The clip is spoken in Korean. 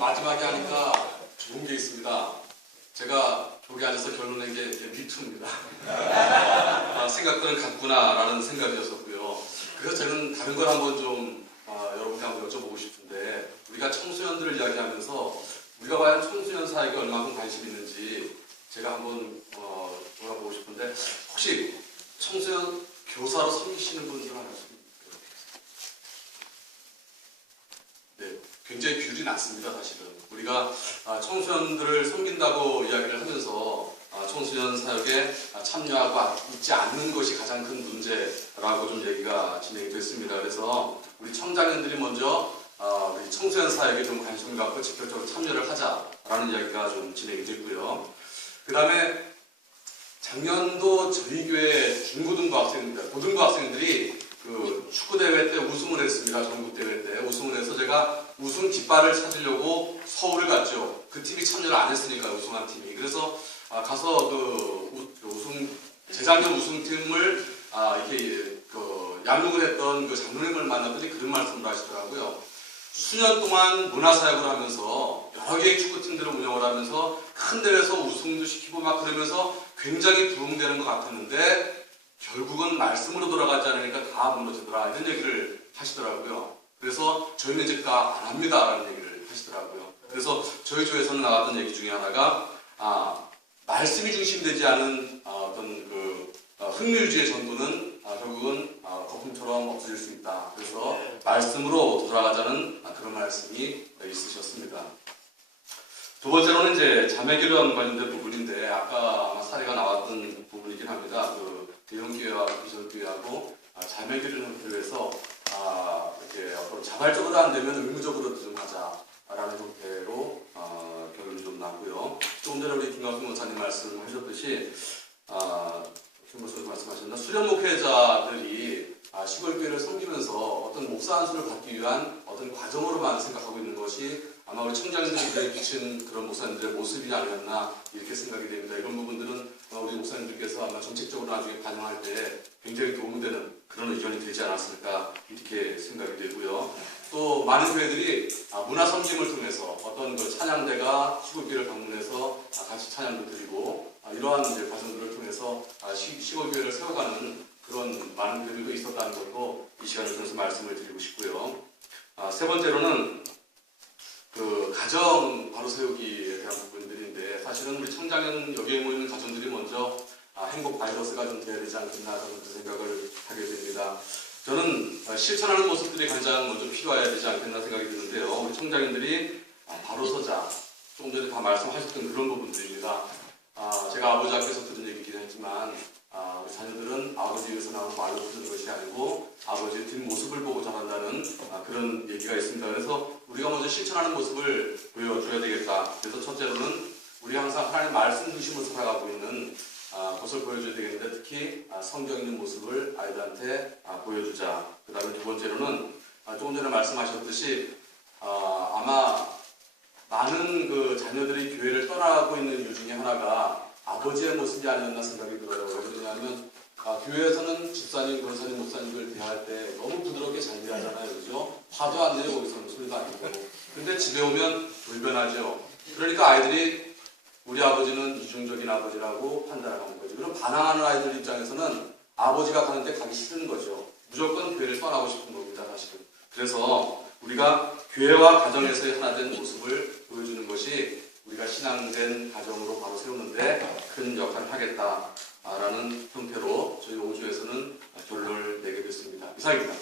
마지막에 하니까 좋은 게 있습니다. 제가 저기 앉아서 결론 낸 게 미투입니다. 아, 생각들은 같구나라는 생각이었었고요. 그래서 저는 다른 걸 한번 좀 아, 여러분께 한번 여쭤보고 싶은데 우리가 청소년들을 이야기하면서 우리가 과연 청소년 사회에 얼마큼 관심이 있는지 제가 한번 어, 돌아보고 싶은데 혹시 청소년 교사로 섬기시는 분들 하나 있습니까? 네, 굉장히 비율이 낮습니다, 사실은. 우리가 아, 청소년들을 섬긴다고 이야기를 하면서 아, 청소년 사역에 아, 참여하고 있지 않는 것이 가장 큰 문제라고 좀 얘기가 진행이 됐습니다. 그래서 우리 청장년들이 먼저 아, 우리 청소년 사역에 좀 관심 갖고 직접적으로 참여를 하자라는 이야기가 좀 진행이 됐고요. 그 다음에 작년도 저희 교회 중고등부 학생들, 고등부 학생들이 그 축구 대회 때 우승을 했습니다. 전국 대회 때 우승을 해서 제가 우승 깃발을 찾으려고 서울을 갔죠. 그 팀이 참여를 안 했으니까 우승한 팀이. 그래서 아, 가서 그 우- 그 우 승 재작년 우승팀을 아, 이렇게 그 양육을 했던 그 장로님을 만났더니 그런 말씀을 하시더라고요. 수년 동안 문화사역을 하면서 여러 개의 축구팀들을 운영을 하면서 큰 대회에서 우승도 시키고 막 그러면서 굉장히 부흥되는 것 같았는데 결국은 말씀으로 돌아가지 않으니까 다 무너지더라 이런 얘기를 하시더라고요. 그래서 저희는 이제 그거 안 합니다라는 얘기를 하시더라고요. 그래서 저희 조에서는 나왔던 얘기 중에 하나가 아, 말씀이 중심되지 않은 아, 어떤 그 어, 흥미주의 전도는 아, 결국은 아, 거품처럼 없어질 수 있다. 그래서 말씀으로 돌아가자는 아, 그런 말씀이 있으셨습니다. 두 번째로는 이제 자매교련 관련된 부분인데 아까 아마 사례가 나왔던 부분이긴 합니다. 그 대형교회와 비전교회하고 아, 자매교련을 필요해서 아, 이렇게 자발적으로 안 되면 의무적으로 좀 하자라는 형태로 아, 결론이 좀 났고요. 조금 전에 우리 김광수 목사님 말씀하셨듯이 아, 김 목사님 말씀하셨나 수련 목회자들이 아, 시골교회를 섬기면서 어떤 목사 안수를 받기 위한 어떤 과정으로만 생각하고 있는 것이 아마 우리 청장님들에 비친 그런 목사님들의 모습이 아니었나 이렇게 생각이 됩니다. 이런 부분들은 우리 목사님들께서 아마 정책적으로 나중에 반영할 때 굉장히 도움이 되는 그런 의견이 되지 않았을까 이렇게 생각이 되고요. 또 많은 교회들이 아, 문화 섬김을 통해서 어떤 그 찬양대가 시골교회를 방문해서 아, 같이 찬양도 드리고 아, 이러한 이제 과정들을 통해서 아, 시, 시골교회를 세워가는 그런 많은 교회들도 있었다는 것도 이 시간을 통해서 말씀을 드리고 싶고요. 아, 세 번째로는 그 가정 바로 세우기에 대한 부분들인데 사실은 우리 청장년 여기에 모이는 가정들이 먼저 아, 행복 바이러스가 좀 돼야 되지 않겠나 저는 그 생각을 하게 됩니다. 저는 아, 실천하는 모습들이 가장 먼저 필요해야 되지 않겠나 생각이 드는데요. 우리 청장님들이 아, 바로 서자 조금 전에 다 말씀하셨던 그런 부분들입니다. 아, 제가 아버지 앞에서 들은 얘기긴 했지만 아, 자녀들은 아버지 위에서 나온 말로 듣는 것이 아니고 아버지의 뒷모습을 보고 자란다는 아, 그런 얘기가 있습니다. 그래서 우리가 먼저 실천하는 모습을 보여줘야 되겠다. 그래서 첫째로는 우리 항상 하나님 말씀 중심으로 살아가고 있는 아, 것을 보여줘야 되겠는데 특히 아, 성경 있는 모습을 아이들한테 아, 보여주자. 그 다음에 두 번째로는 아, 조금 전에 말씀하셨듯이 아, 아마 많은 그 자녀들이 교회를 떠나고 있는 이유 중에 하나가 아버지의 모습이 아니었나 생각이 들어요. 왜 그러냐면 아, 교회에서는 집사님, 권사님, 목사님을 대할 때 너무 부드럽게 잘 대하잖아요. 그죠? 화도 안 내요, 거기서는 소리도 안 내고. 근데 집에 오면 돌변하죠. 그러니까 아이들이 우리 아버지는 이중적인 아버지라고 판단하는 거죠. 그럼 반항하는 아이들 입장에서는 아버지가 가는데 가기 싫은 거죠. 무조건 교회를 떠나고 싶은 겁니다, 사실은. 그래서 우리가 교회와 가정에서의 하나 된 모습을 보여주는 것이 우리가 신앙된 가정으로 바로 세우는데 큰 역할을 하겠다라는 형태로 저희 오주에서는 결론을 내게 됐습니다. 이상입니다.